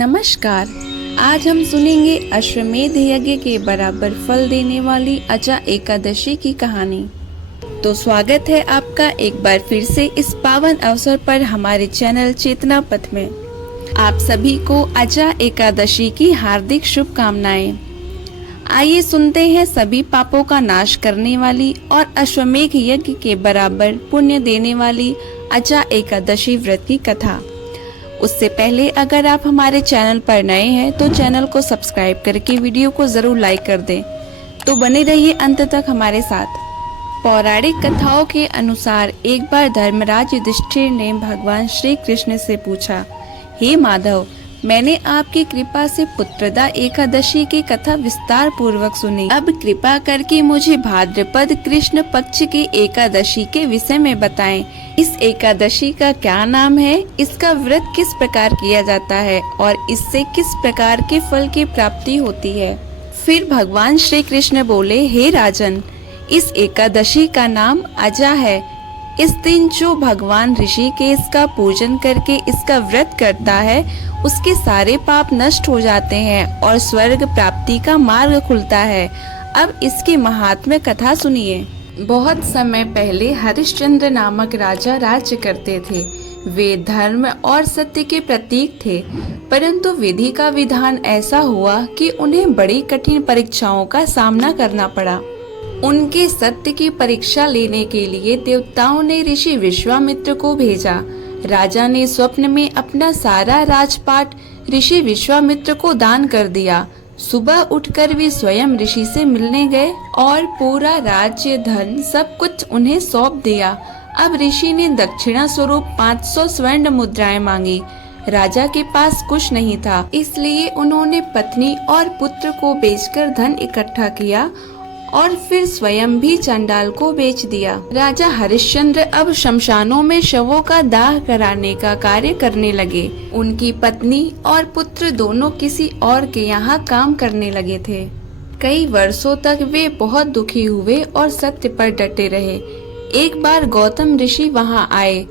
नमस्कार। आज हम सुनेंगे अश्वमेध यज्ञ के बराबर फल देने वाली अजा एकादशी की कहानी। तो स्वागत है आपका एक बार फिर से इस पावन अवसर पर हमारे चैनल चेतना पथ में। आप सभी को अजा एकादशी की हार्दिक शुभकामनाएं। आइए सुनते हैं सभी पापों का नाश करने वाली और अश्वमेध यज्ञ के बराबर पुण्य देने वाली अजा एकादशी व्रत की कथा। उससे पहले अगर आप हमारे चैनल पर नए हैं तो चैनल को सब्सक्राइब करके वीडियो को जरूर लाइक कर दें। तो बने रहिए अंत तक हमारे साथ। पौराणिक कथाओं के अनुसार एक बार धर्मराज युधिष्ठिर ने भगवान श्री कृष्ण से पूछा, हे माधव, मैंने आपकी कृपा से पुत्रदा एकादशी की कथा विस्तार पूर्वक सुनी। अब कृपा करके मुझे भाद्रपद कृष्ण पक्ष की एकादशी के विषय में बताएं। इस एकादशी का क्या नाम है, इसका व्रत किस प्रकार किया जाता है और इससे किस प्रकार के फल की प्राप्ति होती है। फिर भगवान श्री कृष्ण बोले, हे राजन, इस एकादशी का नाम अजा है। इस दिन जो भगवान ऋषिकेश का पूजन करके इसका व्रत करता है उसके सारे पाप नष्ट हो जाते हैं और स्वर्ग प्राप्ति का मार्ग खुलता है। अब इसकी महात्म्य कथा सुनिए। बहुत समय पहले हरिश्चंद्र नामक राजा राज्य करते थे। वे धर्म और सत्य के प्रतीक थे, परंतु विधि का विधान ऐसा हुआ कि उन्हें बड़ी कठिन परीक्षाओं का सामना करना पड़ा। उनके सत्य की परीक्षा लेने के लिए देवताओं ने ऋषि विश्वामित्र को भेजा। राजा ने स्वप्न में अपना सारा राजपाट ऋषि विश्वामित्र को दान कर दिया। सुबह उठकर वे स्वयं ऋषि से मिलने गए और पूरा राज्य धन सब कुछ उन्हें सौंप दिया। अब ऋषि ने दक्षिणा स्वरूप 500 स्वर्ण मुद्राएं मांगी। राजा के पास कुछ नहीं था, इसलिए उन्होंने पत्नी और पुत्र को बेचकर धन इकट्ठा किया और फिर स्वयं भी चंडाल को बेच दिया। राजा हरिश्चंद्र अब शमशानों में शवों का दाह कराने का कार्य करने लगे। उनकी पत्नी और पुत्र दोनों किसी और के यहाँ काम करने लगे थे। कई वर्षों तक वे बहुत दुखी हुए और सत्य पर डटे रहे। एक बार गौतम ऋषि वहाँ आए।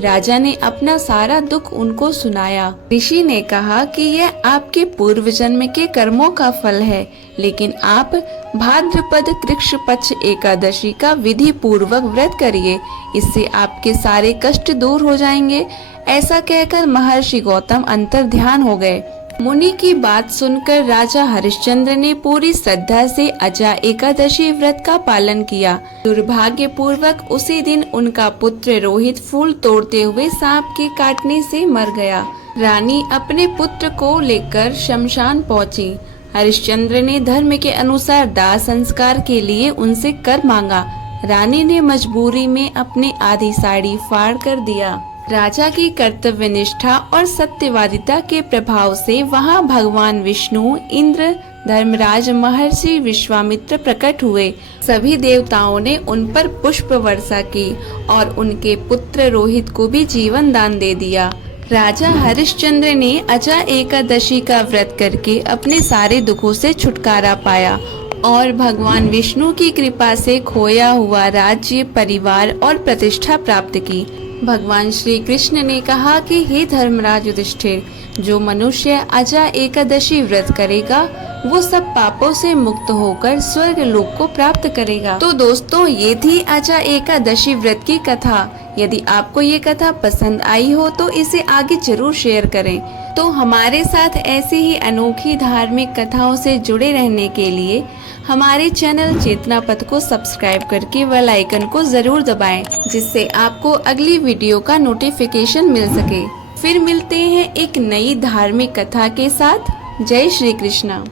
राजा ने अपना सारा दुख उनको सुनाया। ऋषि ने कहा कि यह आपके पूर्व जन्म के कर्मों का फल है, लेकिन आप भाद्रपद कृष्ण पक्ष एकादशी का विधि पूर्वक व्रत करिए, इससे आपके सारे कष्ट दूर हो जाएंगे। ऐसा कहकर महर्षि गौतम अंतर ध्यान हो गए। मुनि की बात सुनकर राजा हरिश्चंद्र ने पूरी श्रद्धा से अजा एकादशी व्रत का पालन किया। दुर्भाग्य पूर्वक उसी दिन उनका पुत्र रोहित फूल तोड़ते हुए सांप के काटने से मर गया। रानी अपने पुत्र को लेकर शमशान पहुंची। हरिश्चंद्र ने धर्म के अनुसार दाह संस्कार के लिए उनसे कर मांगा। रानी ने मजबूरी में अपनी आधी साड़ी फाड़ कर दिया। राजा की कर्तव्य निष्ठा और सत्यवादिता के प्रभाव से वहां भगवान विष्णु, इंद्र, धर्मराज, महर्षि विश्वामित्र प्रकट हुए। सभी देवताओं ने उन पर पुष्प वर्षा की और उनके पुत्र रोहित को भी जीवन दान दे दिया। राजा हरिश्चंद्र ने अजा एकादशी का व्रत करके अपने सारे दुखों से छुटकारा पाया और भगवान विष्णु की कृपा से खोया हुआ राज्य, परिवार और प्रतिष्ठा प्राप्त की। भगवान श्री कृष्ण ने कहा कि हे धर्मराज युधिष्ठिर, जो मनुष्य अजा एकादशी व्रत करेगा वो सब पापों से मुक्त होकर स्वर्ग लोक को प्राप्त करेगा। तो दोस्तों, ये थी अजा एकादशी व्रत की कथा। यदि आपको ये कथा पसंद आई हो तो इसे आगे जरूर शेयर करें। तो हमारे साथ ऐसी ही अनोखी धार्मिक कथाओं से जुड़े रहने के लिए हमारे चैनल चेतना पथ को सब्सक्राइब करके बेल आइकन को जरूर दबाएं, जिससे आपको अगली वीडियो का नोटिफिकेशन मिल सके। फिर मिलते हैं एक नई धार्मिक कथा के साथ। जय श्री कृष्णा।